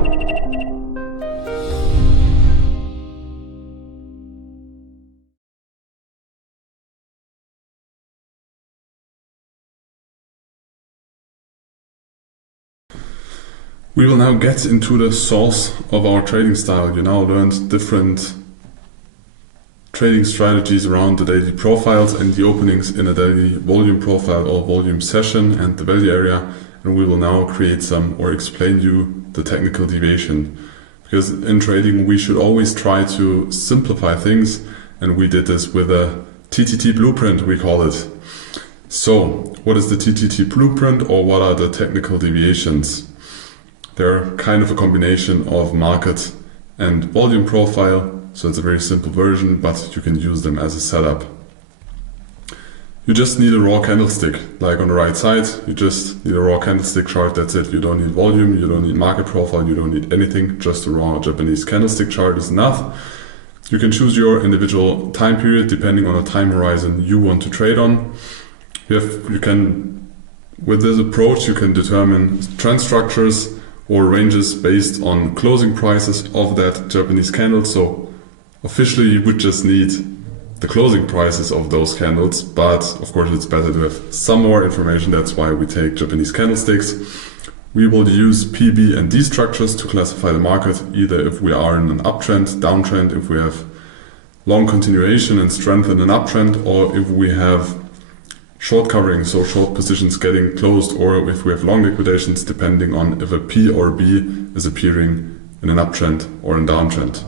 We will now get into the source of our trading style. You now learned different trading strategies around the daily profiles and the openings in a daily volume profile or volume session and the value area, and we will now create some or explain you the technical deviation. Because in trading we should always try to simplify things, and we did this with a TTT blueprint, we call it. So what is the TTT blueprint, or what are the technical deviations? They're kind of a combination of market and volume profile, so it's a very simple version, but you can use them as a setup. You just need a raw candlestick, like on the right side. You just need a raw candlestick chart, that's it. You don't need volume, you don't need market profile, you don't need anything, just a raw Japanese candlestick chart is enough. You can choose your individual time period depending on the time horizon you want to trade on. With this approach you can determine trend structures or ranges based on closing prices of that Japanese candle. So officially you would just need the closing prices of those candles, but of course it's better to have some more information. That's why we take Japanese candlesticks. We will use PB and D structures to classify the market, either if we are in an uptrend, downtrend, if we have long continuation and strength in an uptrend, or if we have short covering, so short positions getting closed, or if we have long liquidations, depending on if a P or B is appearing in an uptrend or in downtrend.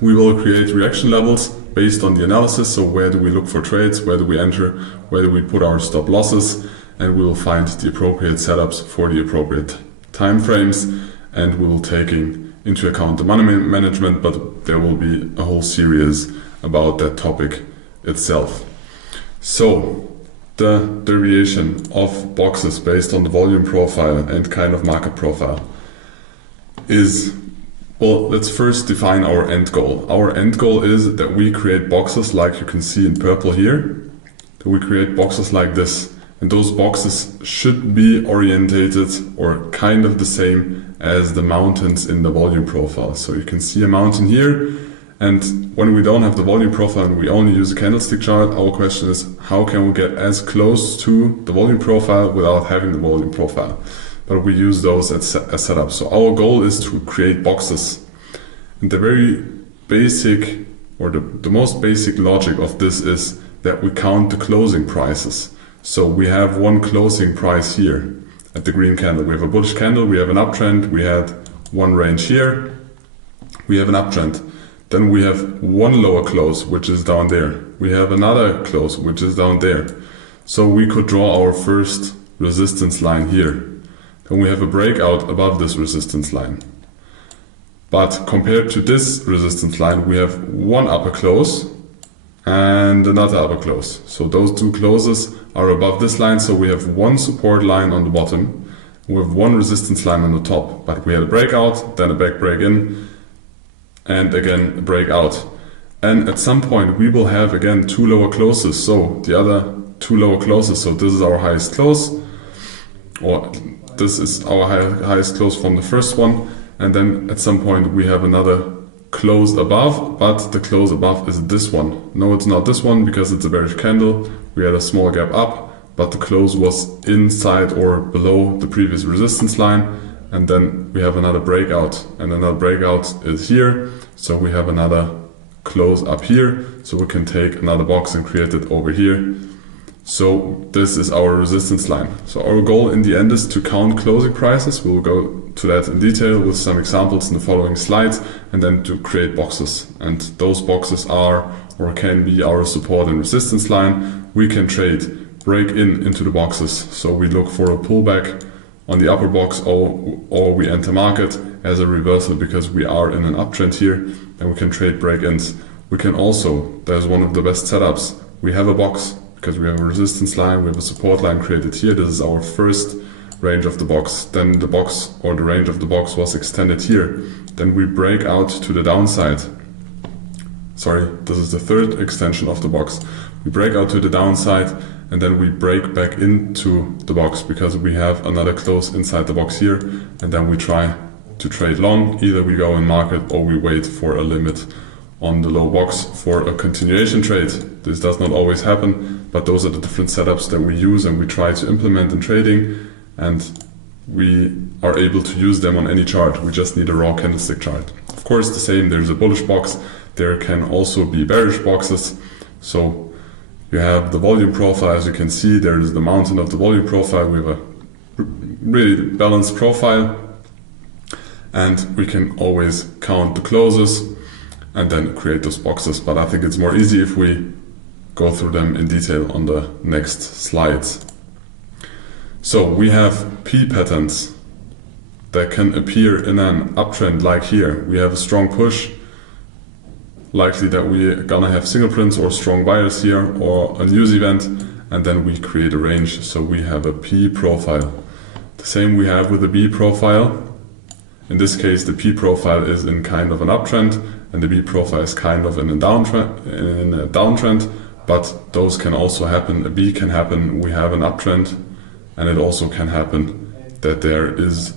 We will create reaction levels based on the analysis, so where do we look for trades, where do we enter, where do we put our stop losses, and we will find the appropriate setups for the appropriate time frames, and we will take into account the money management, but there will be a whole series about that topic itself. So the derivation of boxes based on the volume profile and kind of market profile is, well, let's first define our end goal. Our end goal is that we create boxes like you can see in purple here. That we create boxes like this, and those boxes should be orientated or kind of the same as the mountains in the volume profile. So you can see a mountain here, and when we don't have the volume profile and we only use a candlestick chart, our question is how can we get as close to the volume profile without having the volume profile? But we use those as setups. So our goal is to create boxes. And the very basic, or the most basic logic of this is that we count the closing prices. So we have one closing price here at the green candle. We have a bullish candle, we have an uptrend, we had one range here, we have an uptrend. Then we have one lower close, which is down there. We have another close, which is down there. So we could draw our first resistance line here. Then we have a breakout above this resistance line. But compared to this resistance line, we have one upper close and another upper close. So those two closes are above this line. So we have one support line on the bottom. We have one resistance line on the top. But we had a breakout, then a back break in, and again a breakout. And at some point we will have again two lower closes, so the other two lower closes. So this is our highest close, or this is our highest close from the first one, and then at some point we have another close above, but the close above is this one. No, it's not this one because it's a bearish candle. We had a small gap up, but the close was inside or below the previous resistance line. And then we have another breakout, and another breakout is here. So we have another close up here. So we can take another box and create it over here. So this is our resistance line. So our goal in the end is to count closing prices. We'll go to that in detail with some examples in the following slides, and then to create boxes. And those boxes are or can be our support and resistance line. We can trade break into the boxes. So we look for a pullback on the upper box, or we enter market as a reversal because we are in an uptrend here, and we can trade break-ins. We can also, there's one of the best setups, we have a box because we have a resistance line, we have a support line created here. This is our first range of the box. Then the box or the range of the box was extended here. Then we break out to the downside. Sorry, this is the third extension of the box. We break out to the downside, and then we break back into the box because we have another close inside the box here, and then we try to trade long. Either we go in market or we wait for a limit on the low box for a continuation trade. This does not always happen, but those are the different setups that we use and we try to implement in trading, and we are able to use them on any chart. We just need a raw candlestick chart. Of course, the same, there's a bullish box. There can also be bearish boxes. So you have the volume profile. As you can see, there is the mountain of the volume profile. We have a really balanced profile, and we can always count the closes and then create those boxes. But I think it's more easy if we go through them in detail on the next slides. So we have P patterns that can appear in an uptrend like here. We have a strong push, likely that we're gonna have single prints or strong buyers here or a news event, and then we create a range. So we have a P profile. The same we have with the B profile. In this case, the P profile is in kind of an uptrend and the B profile is kind of in a downtrend, but those can also happen. A B can happen, we have an uptrend, and it also can happen that there is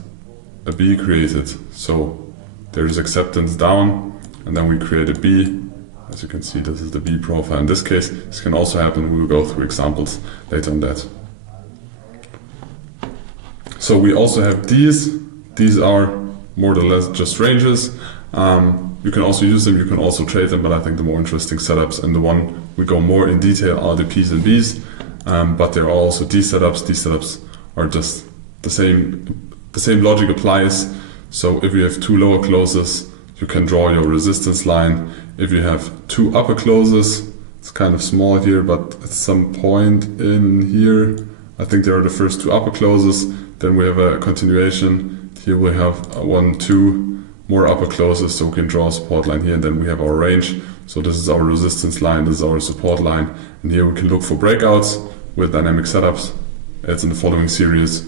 a B created. So there is acceptance down, and then we create a B. As you can see, this is the B profile. In this case, this can also happen. We will go through examples later on that. So we also have these. These are more or less just ranges. You can also use them, you can also trade them, but I think the more interesting setups and the one we go more in detail are the P's and B's. But there are also these setups. These setups are just the same logic applies. So if you have two lower closes, you can draw your resistance line. If you have two upper closes, it's kind of small here, but at some point in here, I think there are the first two upper closes. Then we have a continuation. Here we have one, two more upper closes, so we can draw a support line here, and then we have our range. So this is our resistance line, this is our support line, and here we can look for breakouts with dynamic setups. It's in the following series,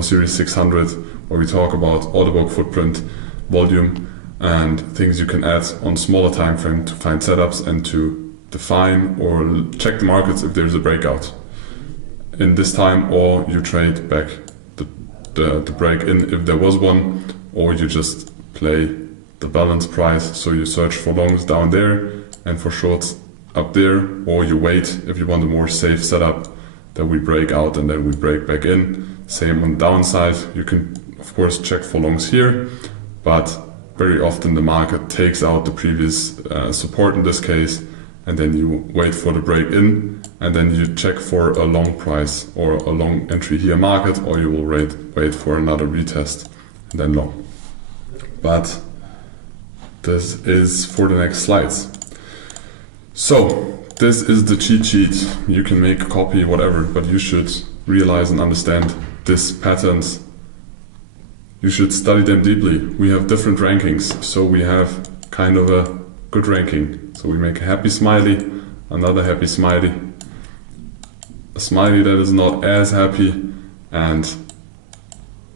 series 600, where we talk about order book footprint, volume, and things you can add on smaller time frame to find setups and to define or check the markets if there's a breakout in this time, or you trade back the break in if there was one, or you just play the balance price. So you search for longs down there and for shorts up there, or you wait if you want a more safe setup that we break out and then we break back in. Same on the downside. You can of course check for longs here, but very often the market takes out the previous support in this case, and then you wait for the break in, and then you check for a long price or a long entry here market, or you will wait for another retest and then long. But this is for the next slides. So this is the cheat sheet. You can make a copy, whatever, but you should realize and understand these patterns. You should study them deeply. We have different rankings, so we have kind of a good ranking. So we make a happy smiley, another happy smiley, a smiley that is not as happy, and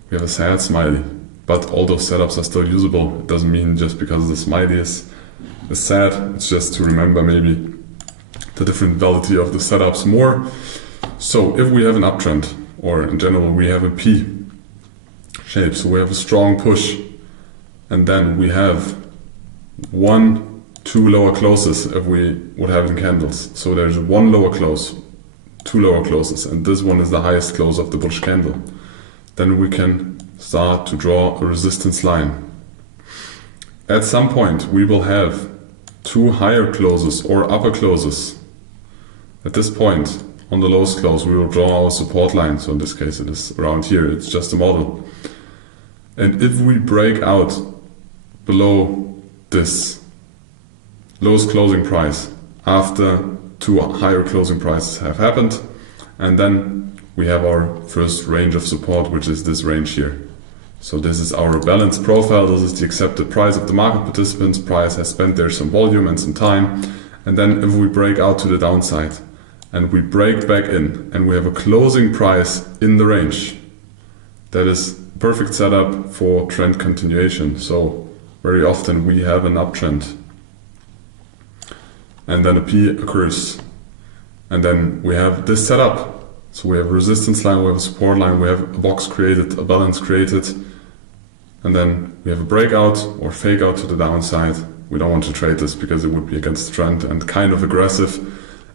we have a sad smiley. But all those setups are still usable. It doesn't mean just because the smiley is sad. It's just to remember maybe the different validity of the setups more. So if we have an uptrend, or in general we have a P shape, so we have a strong push, and then we have one, two lower closes if we would have in candles. So there's one lower close, two lower closes, and this one is the highest close of the bullish candle. Then we can start to draw a resistance line. At some point we will have two higher closes or upper closes. At this point, on the lowest close, we will draw our support line. So in this case it is around here, it's just a model. And if we break out below this lowest closing price after two higher closing prices have happened, and then we have our first range of support, which is this range here. So this is our balanced profile. This is the accepted price of the market participants. Price has spent there some volume and some time. And then if we break out to the downside and we break back in and we have a closing price in the range, that is perfect setup for trend continuation. So very often we have an uptrend and then a P occurs, and then we have this setup. So we have a resistance line, we have a support line, we have a box created, a balance created, and then we have a breakout or fake out to the downside. We don't want to trade this because it would be against the trend and kind of aggressive.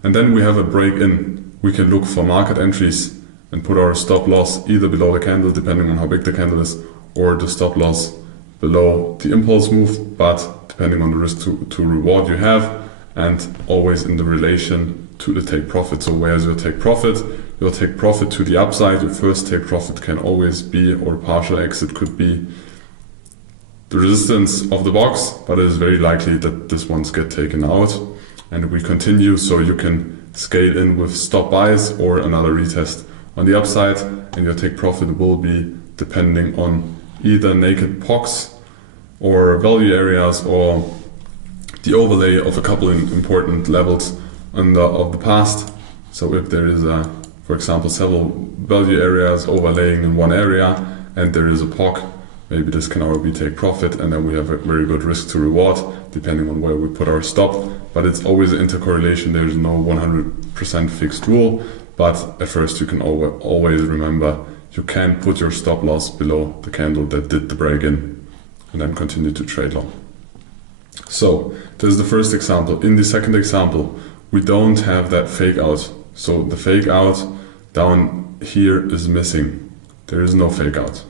And then we have a break in. We can look for market entries and put our stop loss either below the candle, depending on how big the candle is, or the stop loss below the impulse move, but depending on the risk to reward you have, and always in the relation to the take profit. So where's your take profit? Your take profit to the upside. Your first take profit can always be, or partial exit could be, the resistance of the box, but it is very likely that this ones get taken out. And we continue, so you can scale in with stop buys or another retest on the upside, and your take profit will be depending on either naked POCs or value areas or the overlay of a couple of important levels of the past. So if there is for example, several value areas overlaying in one area and there is a POC, maybe this can already take profit, and then we have a very good risk to reward depending on where we put our stop. But it's always an intercorrelation. There's no 100% fixed rule, but at first you can always remember you can put your stop loss below the candle that did the break in and then continue to trade long. So this is the first example. In the second example, we don't have that fake out. So the fake out down here is missing. There is no fake out.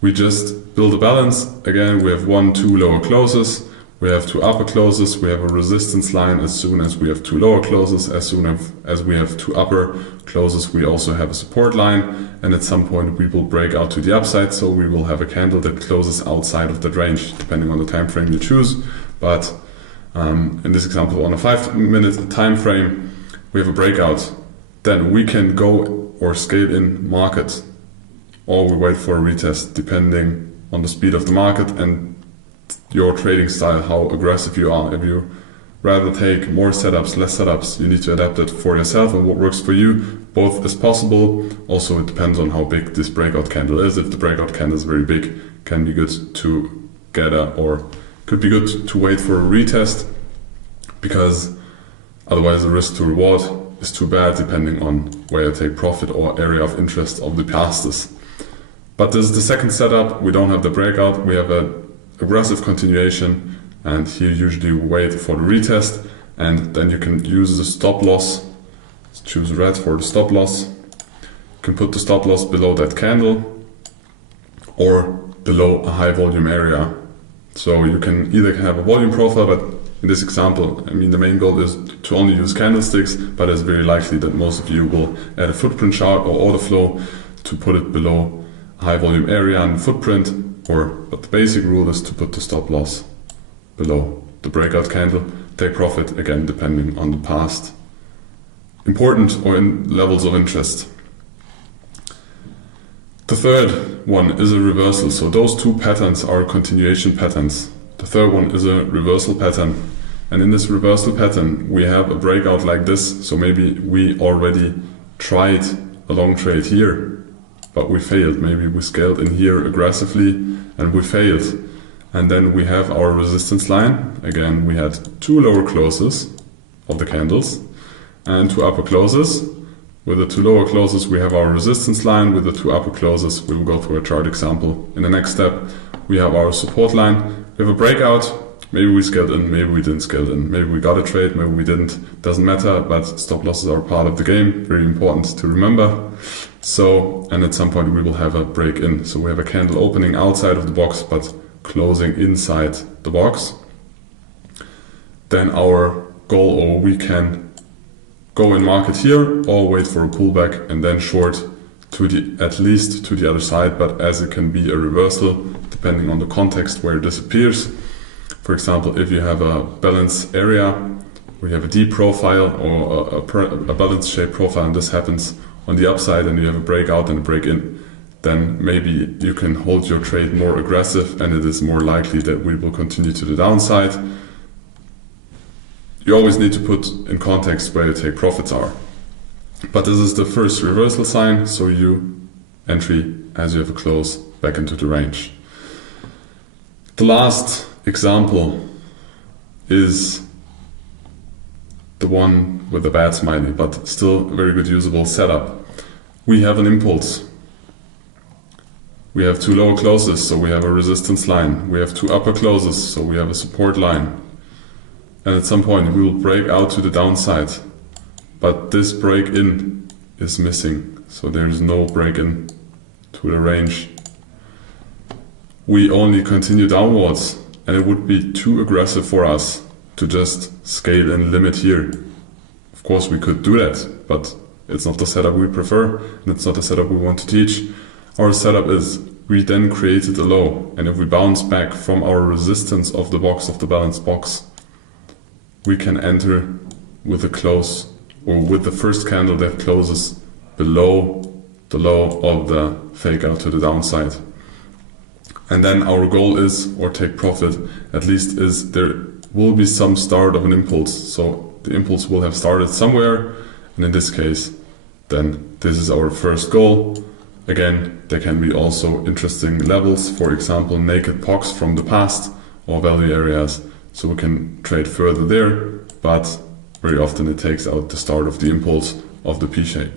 We just build a balance. Again, we have 1, 2 lower closes. We have 2 upper closes. We have a resistance line as soon as we have 2 lower closes. As soon as we have 2 upper closes, we also have a support line. And at some point we will break out to the upside. So we will have a candle that closes outside of that range, depending on the time frame you choose. But in this example, on a 5-minute time frame, we have a breakout. Then we can go or scale in market, or we wait for a retest, depending on the speed of the market and your trading style, how aggressive you are. If you rather take more setups, less setups, you need to adapt it for yourself and what works for you. Both is possible. Also, it depends on how big this breakout candle is. If the breakout candle is very big, it can be good to get or could be good to wait for a retest, because otherwise the risk to reward is too bad, depending on where you take profit or area of interest of the past is. But this is the second setup. We don't have the breakout. We have an aggressive continuation, and here usually we wait for the retest, and then you can use the stop loss. Let's choose red for the stop loss. You can put the stop loss below that candle or below a high volume area. So you can either have a volume profile, but in this example, I mean, the main goal is to only use candlesticks, but it's very likely that most of you will add a footprint chart or order flow to put it below high volume area and footprint, but the basic rule is to put the stop loss below the breakout candle. Take profit, again, depending on the past important or in levels of interest. The third one is a reversal. So those 2 patterns are continuation patterns. The third one is a reversal pattern. And in this reversal pattern, we have a breakout like this. So maybe we already tried a long trade here, but we failed. Maybe we scaled in here aggressively and we failed. And then we have our resistance line. Again, we had 2 lower closes of the candles and 2 upper closes. With the 2 lower closes, we have our resistance line. With the 2 upper closes, we will go through a chart example. In the next step, we have our support line. We have a breakout. Maybe we scaled in, maybe we didn't scale in. Maybe we got a trade, maybe we didn't. Doesn't matter, but stop losses are part of the game. Very important to remember. So, and at some point we will have a break in. So we have a candle opening outside of the box, but closing inside the box. Then our goal, or we can go in market here or wait for a pullback and then short to at least to the other side, but as it can be a reversal depending on the context where it disappears. For example, if you have a balance area where you have a D profile or a balance shape profile, and this happens on the upside and you have a breakout and a break in, then maybe you can hold your trade more aggressive and it is more likely that we will continue to the downside. You always need to put in context where your take profits are. But this is the first reversal sign, so you entry as you have a close back into the range. The last example is the one with the bad smiley, but still a very good usable setup. We have an impulse. We have two lower closes, so we have a resistance line. We have two upper closes, so we have a support line. And at some point we will break out to the downside. But this break-in is missing, so there is no break-in to the range. We only continue downwards, and it would be too aggressive for us to just scale and limit here. Of course we could do that, but it's not the setup we prefer, and it's not the setup we want to teach. Our setup is we then created a low, and if we bounce back from our resistance of the box, of the balanced box, we can enter with a close, or with the first candle that closes below the low of the fake out to the downside. And then our goal is, or take profit at least, is there will be some start of an impulse. So the impulse will have started somewhere, and in this case, then this is our first goal. Again, there can be also interesting levels, for example, naked POCs from the past or value areas, so we can trade further there, but very often it takes out the start of the impulse of the P-shape.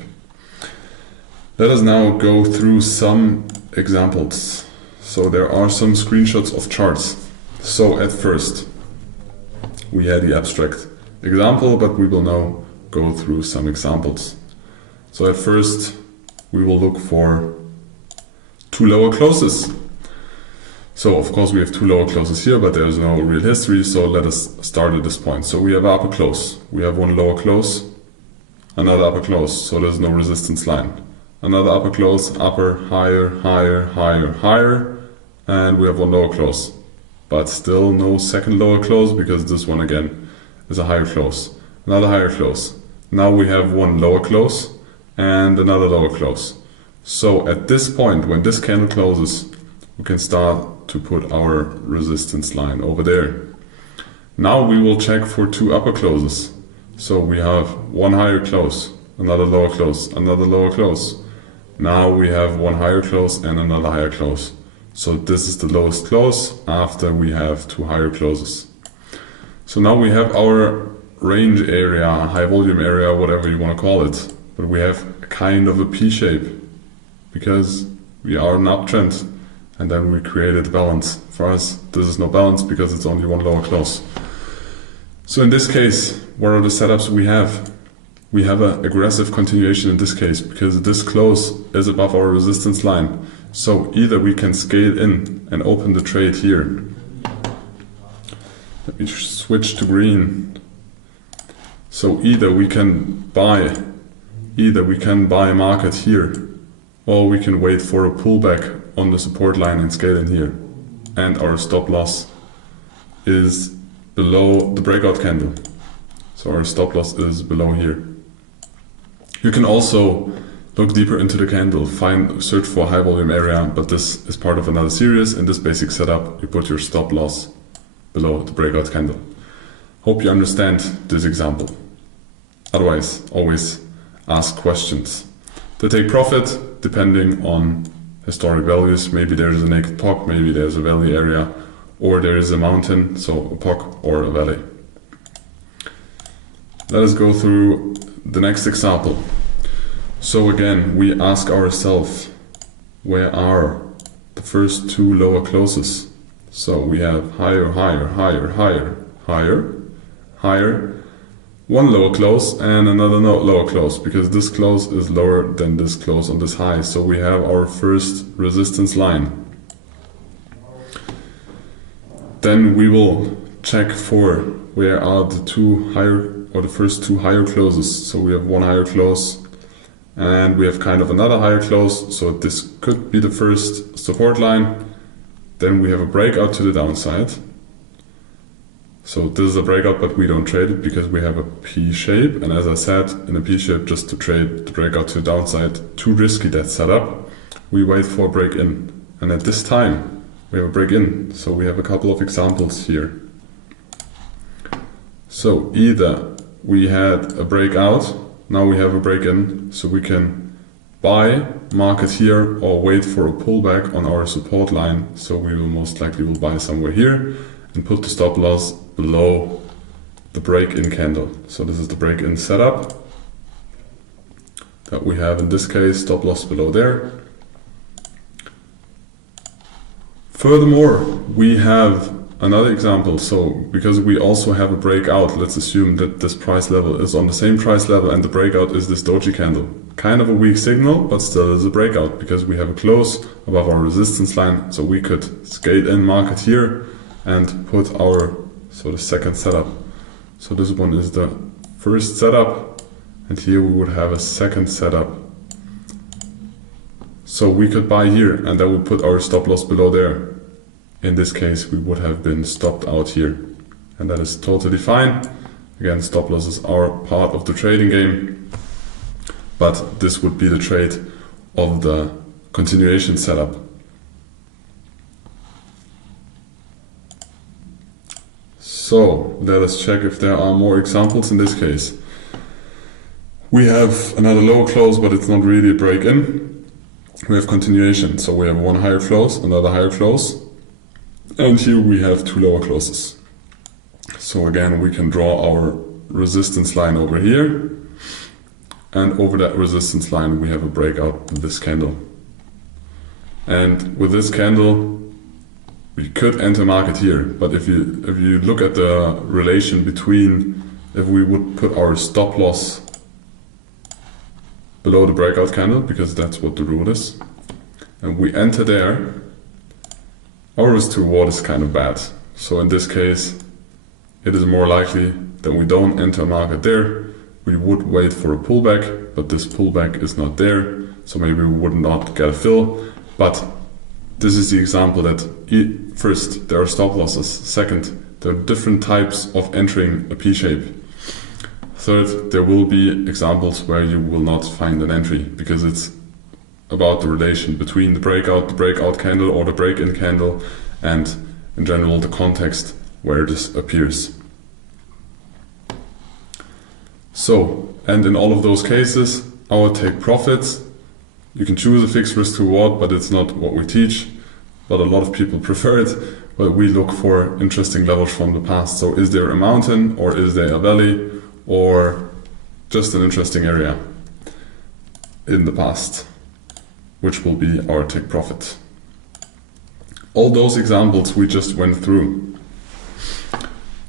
Let us now go through some examples. So there are some screenshots of charts. So at first, we had the abstract example, but we will now go through some examples. So at first, we will look for two lower closes. So of course we have two lower closes here, but there's no real history, so let us start at this point. So we have an upper close, we have one lower close, another upper close, so there's no resistance line. Another upper close, upper, higher, higher, higher, higher, and we have one lower close. But still no second lower close, because this one again is a higher close. Another higher close. Now we have one lower close, and another lower close. So at this point, when this candle closes, we can start to put our resistance line over there. Now we will check for two upper closes. So we have one higher close, another lower close, another lower close. Now we have one higher close and another higher close. So this is the lowest close after we have two higher closes. So now we have our range area, high volume area, whatever you want to call it. But we have kind of a P-shape because we are an uptrend, and then we created balance. For us, this is no balance because it's only one lower close. So in this case, what are the setups we have? We have an aggressive continuation in this case because this close is above our resistance line. So either we can scale in and open the trade here. Let me switch to green. So either we can buy market here, or we can wait for a pullback on the support line and scale in here. And our stop loss is below the breakout candle. So our stop loss is below here. You can also look deeper into the candle, search for a high volume area, but this is part of another series. In this basic setup, you put your stop loss below the breakout candle. Hope you understand this example. Otherwise, always ask questions. To take profit, depending on historic values, maybe there's a naked POC, maybe there's a valley area, or there is a mountain, so a POC or a valley. Let us go through the next example. So again, we ask ourselves, where are the first two lower closes? So we have higher, higher, higher, higher, higher, higher, one lower close and another lower close, because this close is lower than this close on this high. So we have our first resistance line. Then we will check for where are the two higher, or the first two higher closes. So we have one higher close and we have kind of another higher close. So this could be the first support line. Then we have a breakout to the downside. So this is a breakout, but we don't trade it because we have a P shape. And as I said, in a P shape, just to trade the breakout to the downside, too risky that setup. We wait for a break in. And at this time, we have a break in. So we have a couple of examples here. So either we had a breakout, now we have a break in, so we can buy market here or wait for a pullback on our support line. So we will most likely buy somewhere here and put the stop loss below the break-in candle. So this is the break-in setup that we have in this case, stop loss below there. Furthermore, we have another example. So because we also have a breakout, let's assume that this price level is on the same price level and the breakout is this doji candle. Kind of a weak signal, but still is a breakout because we have a close above our resistance line. So we could scale in market here and put our the second setup. So this one is the first setup, and here we would have a second setup. So we could buy here and then we put our stop loss below there. In this case, we would have been stopped out here, and that is totally fine. Again, stop losses are part of the trading game, but this would be the trade of the continuation setup. So let us check if there are more examples in this case. We have another lower close, but it's not really a break-in. We have continuation, so we have one higher close, another higher close, and here we have two lower closes. So again, we can draw our resistance line over here, and over that resistance line we have a breakout with this candle. And with this candle we could enter market here, but if you look at the relation between, if we would put our stop loss below the breakout candle, because that's what the rule is, and we enter there, our risk to reward is kind of bad. So in this case, it is more likely that we don't enter market there. We would wait for a pullback, but this pullback is not there, so maybe we would not get a fill. But this is the example that first, there are stop losses. Second, there are different types of entering a P-shape. Third, there will be examples where you will not find an entry because it's about the relation between the breakout candle or the break-in candle, and in general the context where this appears. So, and in all of those cases, our take profits, you can choose a fixed risk to reward, but it's not what we teach, but a lot of people prefer it. But we look for interesting levels from the past. So is there a mountain, or is there a valley, or just an interesting area in the past, which will be our take profit. All those examples we just went through,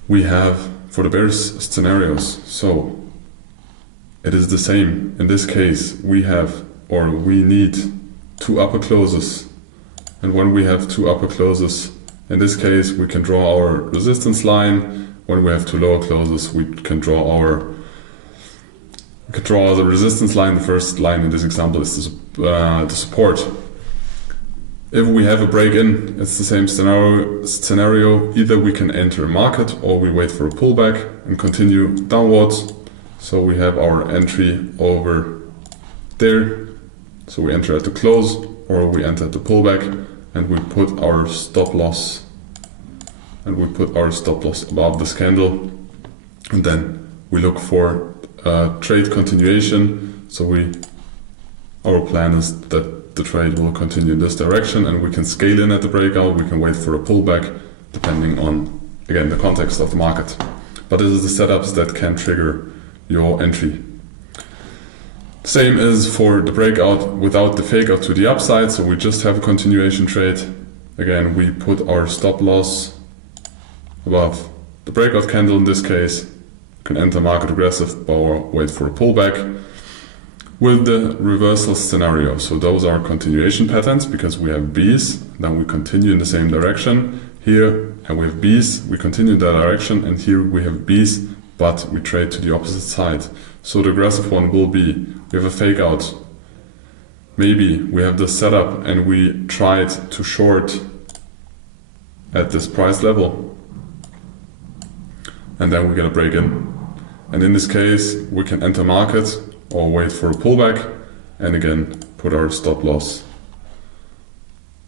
we have for the bearish scenarios. So it is the same. In this case, we need two upper closes. And when we have two upper closes, in this case, we can draw our resistance line. When we have two lower closes, we can draw the resistance line. The first line in this example is the support. If we have a break-in, it's the same scenario. Either we can enter a market or we wait for a pullback and continue downwards. So we have our entry over there. So we enter at the close or we enter at the pullback, and we put our stop loss above this candle, and then we look for trade continuation. So our plan is that the trade will continue in this direction, and we can scale in at the breakout. We can wait for a pullback depending on, again, the context of the market. But this is the setups that can trigger your entry. Same is for the breakout without the fake out to the upside. So we just have a continuation trade. Again, we put our stop loss above the breakout candle in this case. We can enter market aggressive or wait for a pullback. With the reversal scenario, so those are continuation patterns because we have B's, then we continue in the same direction. Here, and we have B's, we continue in that direction, and here we have B's, but we trade to the opposite side. So the aggressive one will be, we have a fake out. Maybe we have this setup and we tried to short at this price level, and then we get a break in. And in this case, we can enter market or wait for a pullback, and again put our stop loss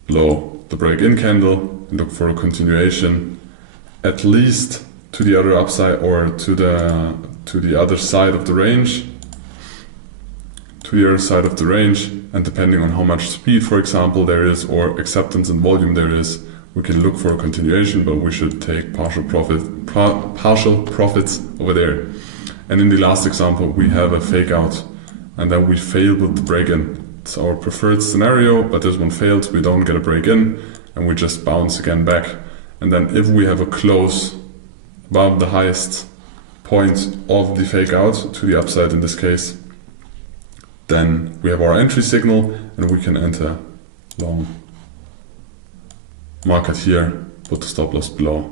below the break-in candle and look for a continuation at least to the other upside or to the other side of the range, and depending on how much speed, for example, there is, or acceptance and volume there is, we can look for a continuation, but we should take partial profits over there. And in the last example, we have a fake out, and then we fail with the break-in. It's our preferred scenario, but this one fails, we don't get a break-in, and we just bounce again back. And then if we have a close above the highest point of the fake out to the upside in this case, then we have our entry signal and we can enter long market here, put the stop loss below,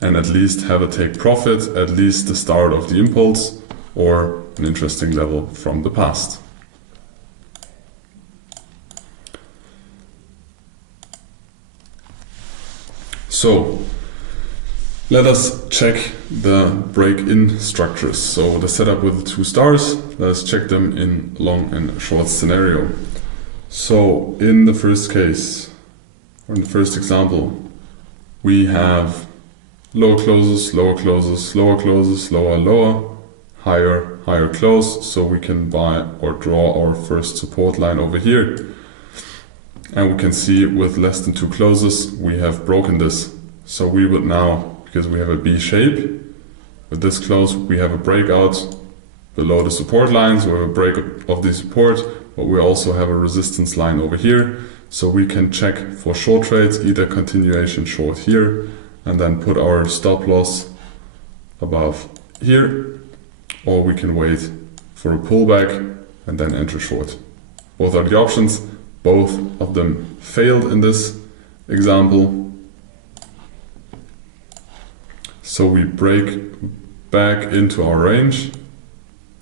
and at least have a take profit, at least the start of the impulse or an interesting level from the past. So let us check the break-in structures. So the setup with the 2 stars, let us check them in long and short scenario. So in the first case, or in the first example, we have lower closes, lower closes, lower closes, lower, lower, higher, higher close. So we can buy or draw our first support line over here. And we can see with less than 2 closes, we have broken this. So we would now, because we have a B shape, with this close, we have a breakout below the support lines, we have a break of the support, but we also have a resistance line over here. So we can check for short trades, either continuation short here, and then put our stop loss above here, or we can wait for a pullback and then enter short. Both are the options. Both of them failed in this example. So we break back into our range.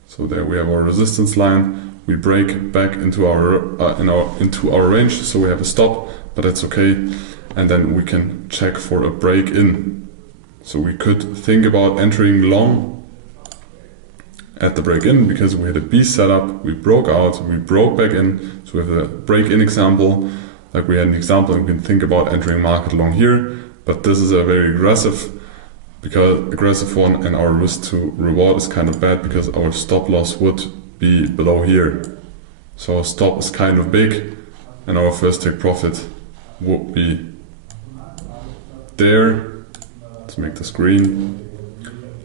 So there we have our resistance line. We break back into our range. So we have a stop, but that's okay. And then we can check for a break in. So we could think about entering long at the break in, because we had a B setup, we broke out, we broke back in. So we have a break in example, like we had an example, and we can think about entering market long here. But this is a very aggressive one, and our risk to reward is kind of bad because our stop loss would be below here. So our stop is kind of big, and our first take profit would be there. Let's make this green.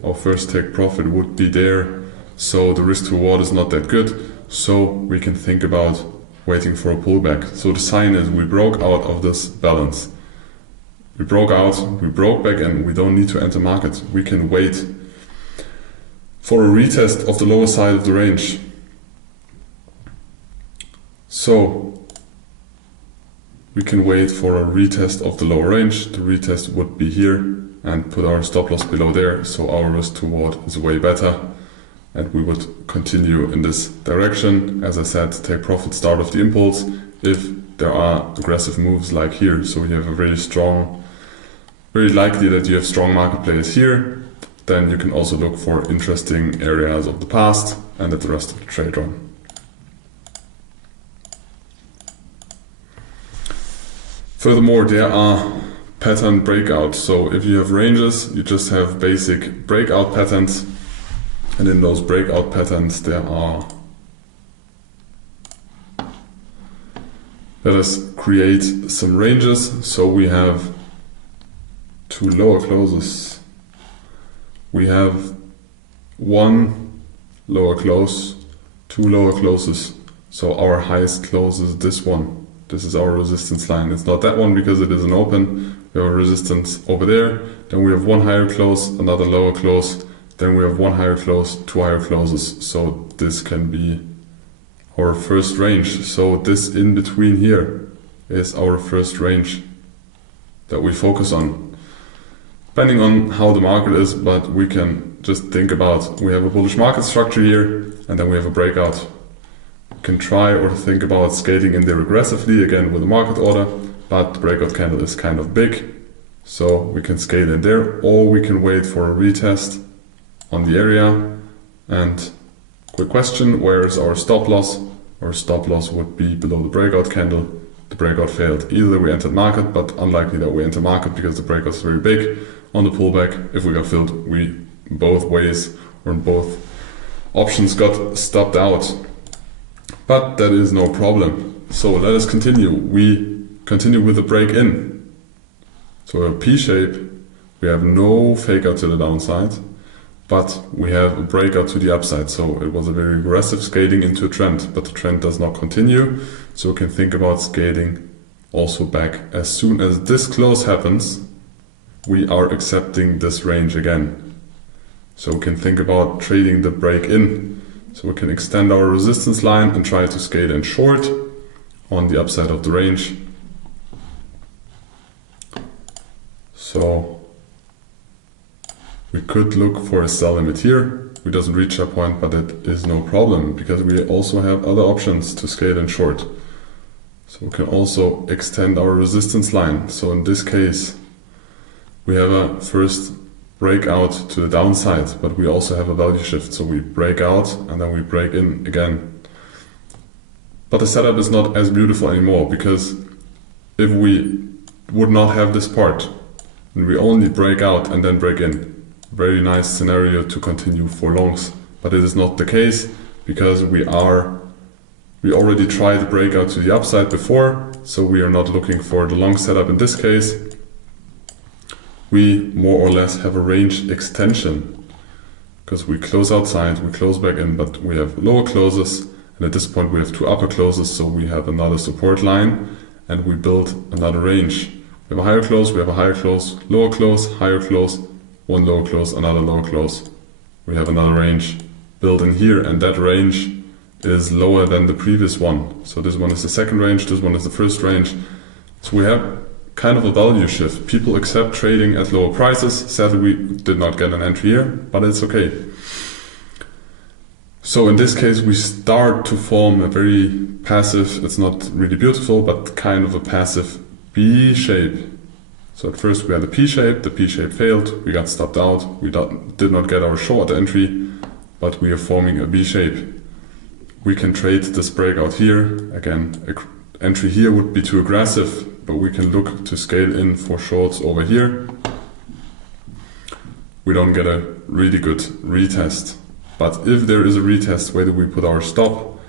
Our first take profit would be there. So the risk to reward is not that good. So we can think about waiting for a pullback. So the sign is we broke out of this balance. We broke out, we broke back in, we don't need to enter market. We can wait for a retest of the lower side of the range. So we can wait for a retest of the lower range. The retest would be here, and put our stop loss below there. So our risk to reward is way better. And we would continue in this direction. As I said, take profit start of the impulse if there are aggressive moves like here. So you have a very likely that you have strong market players here. Then you can also look for interesting areas of the past and at the rest of the trade run. Furthermore, there are pattern breakouts. So if you have ranges, you just have basic breakout patterns. And in those breakout patterns, there are, let us create some ranges. So we have 2 lower closes. We have 1 lower close, 2 lower closes. So our highest close is this one. This is our resistance line. It's not that one because it is an open. We have a resistance over there. Then we have 1 higher close, another lower close. Then we have 1 higher close, 2 higher closes. So this can be our first range. So this in between here is our first range that we focus on. Depending on how the market is, but we can just think about, we have a bullish market structure here, and then we have a breakout. We can try or think about scaling in there aggressively, again with a market order, but the breakout candle is kind of big. So we can scale in there, or we can wait for a retest on the area. And quick question, where is our stop loss? Our stop loss would be below the breakout candle. The breakout failed. Either we entered market, but unlikely that we enter market because the breakout is very big. On the pullback, if we got filled, we both ways or in both options got stopped out. But that is no problem. So let us continue. We continue with the break in. So a P shape, we have no fake out to the downside, but we have a breakout to the upside. So it was a very aggressive scaling into a trend, but the trend does not continue. So we can think about scaling also back. As soon as this close happens, we are accepting this range again. So we can think about trading the break in. So we can extend our resistance line and try to scale in short on the upside of the range. So we could look for a sell limit here. We doesn't reach that point, but it is no problem because we also have other options to scale in short. So we can also extend our resistance line. So in this case, we have a first breakout to the downside, but we also have a value shift. So we break out and then we break in again. But the setup is not as beautiful anymore because if we would not have this part and we only break out and then break in, very nice scenario to continue for longs. But it is not the case because we already tried the breakout to the upside before, so we are not looking for the long setup in this case. We more or less have a range extension because we close outside, we close back in, but we have lower closes, and at this point we have two upper closes, so we have another support line and we build another range. We have a higher close, we have a higher close, lower close, higher close, one lower close, another lower close. We have another range built in here, and that range is lower than the previous one. So this one is the second range, this one is the first range. So we have kind of a value shift. People accept trading at lower prices. Sadly, we did not get an entry here, but it's okay. So in this case, we start to form a very passive, it's not really beautiful, but kind of a passive B shape. So at first we had the P shape failed, we got stopped out, we did not get our short entry, but we are forming a B shape. We can trade this breakout here. Again, entry here would be too aggressive, but we can look to scale in for shorts over here. We don't get a really good retest. But if there is a retest, where do we put our stop?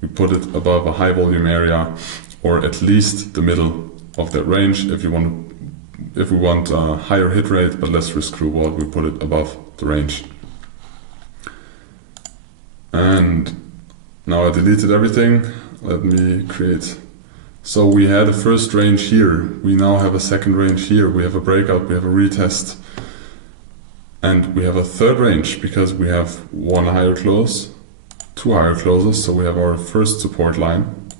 We put it above a high volume area, or at least the middle of that range. If we want a higher hit rate but less risk reward, we put it above the range. And now I deleted everything. Let me create. So we had a first range here. We now have a second range here. We have a breakout, we have a retest. And we have a third range because we have one higher close, two higher closes. So we have our first support line.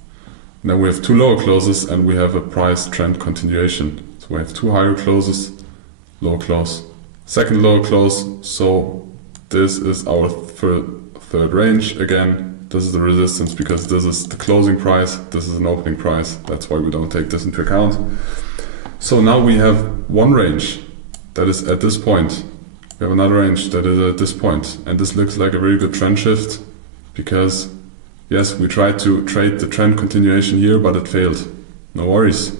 And then we have two lower closes and we have a price trend continuation. So we have two higher closes, lower close, second lower close. So this is our third range. Again, this is the resistance because this is the closing price, this is an opening price. That's why we don't take this into account. So now we have one range that is at this point. We have another range that is at this point. And this looks like a very good trend shift because yes, we tried to trade the trend continuation here, but it failed. No worries.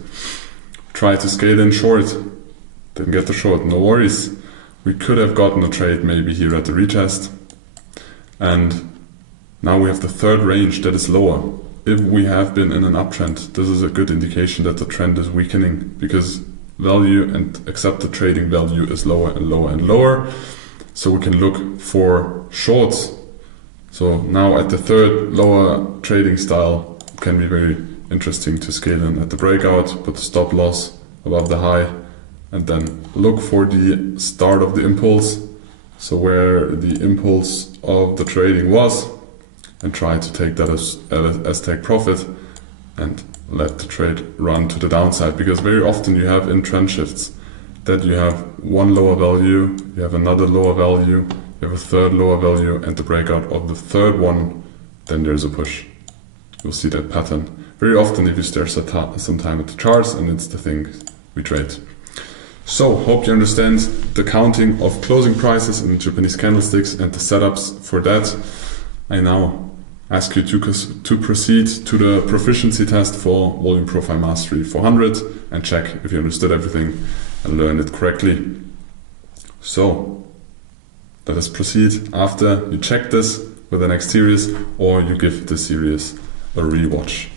Tried to scale in short, didn't get the short, no worries. We could have gotten a trade maybe here at the retest. And now we have the third range that is lower. If we have been in an uptrend, this is a good indication that the trend is weakening because value and accepted trading value is lower and lower and lower. So we can look for shorts. So now at the third lower trading style, it can be very interesting to scale in at the breakout, put the stop loss above the high, and then look for the start of the impulse. So where the impulse of the trading was, and try to take that as take profit and let the trade run to the downside. Because very often you have in trend shifts that you have one lower value, you have another lower value, you have a third lower value, and the breakout of the third one, then there's a push. You'll see that pattern very often if you stare some time at the charts, and it's the thing we trade. So, hope you understand the counting of closing prices in Japanese candlesticks and the setups for that. I now ask you to proceed to the proficiency test for Volume Profile Mastery 400 and check if you understood everything and learned it correctly. So, let us proceed after you check this with the next series, or you give this series a rewatch.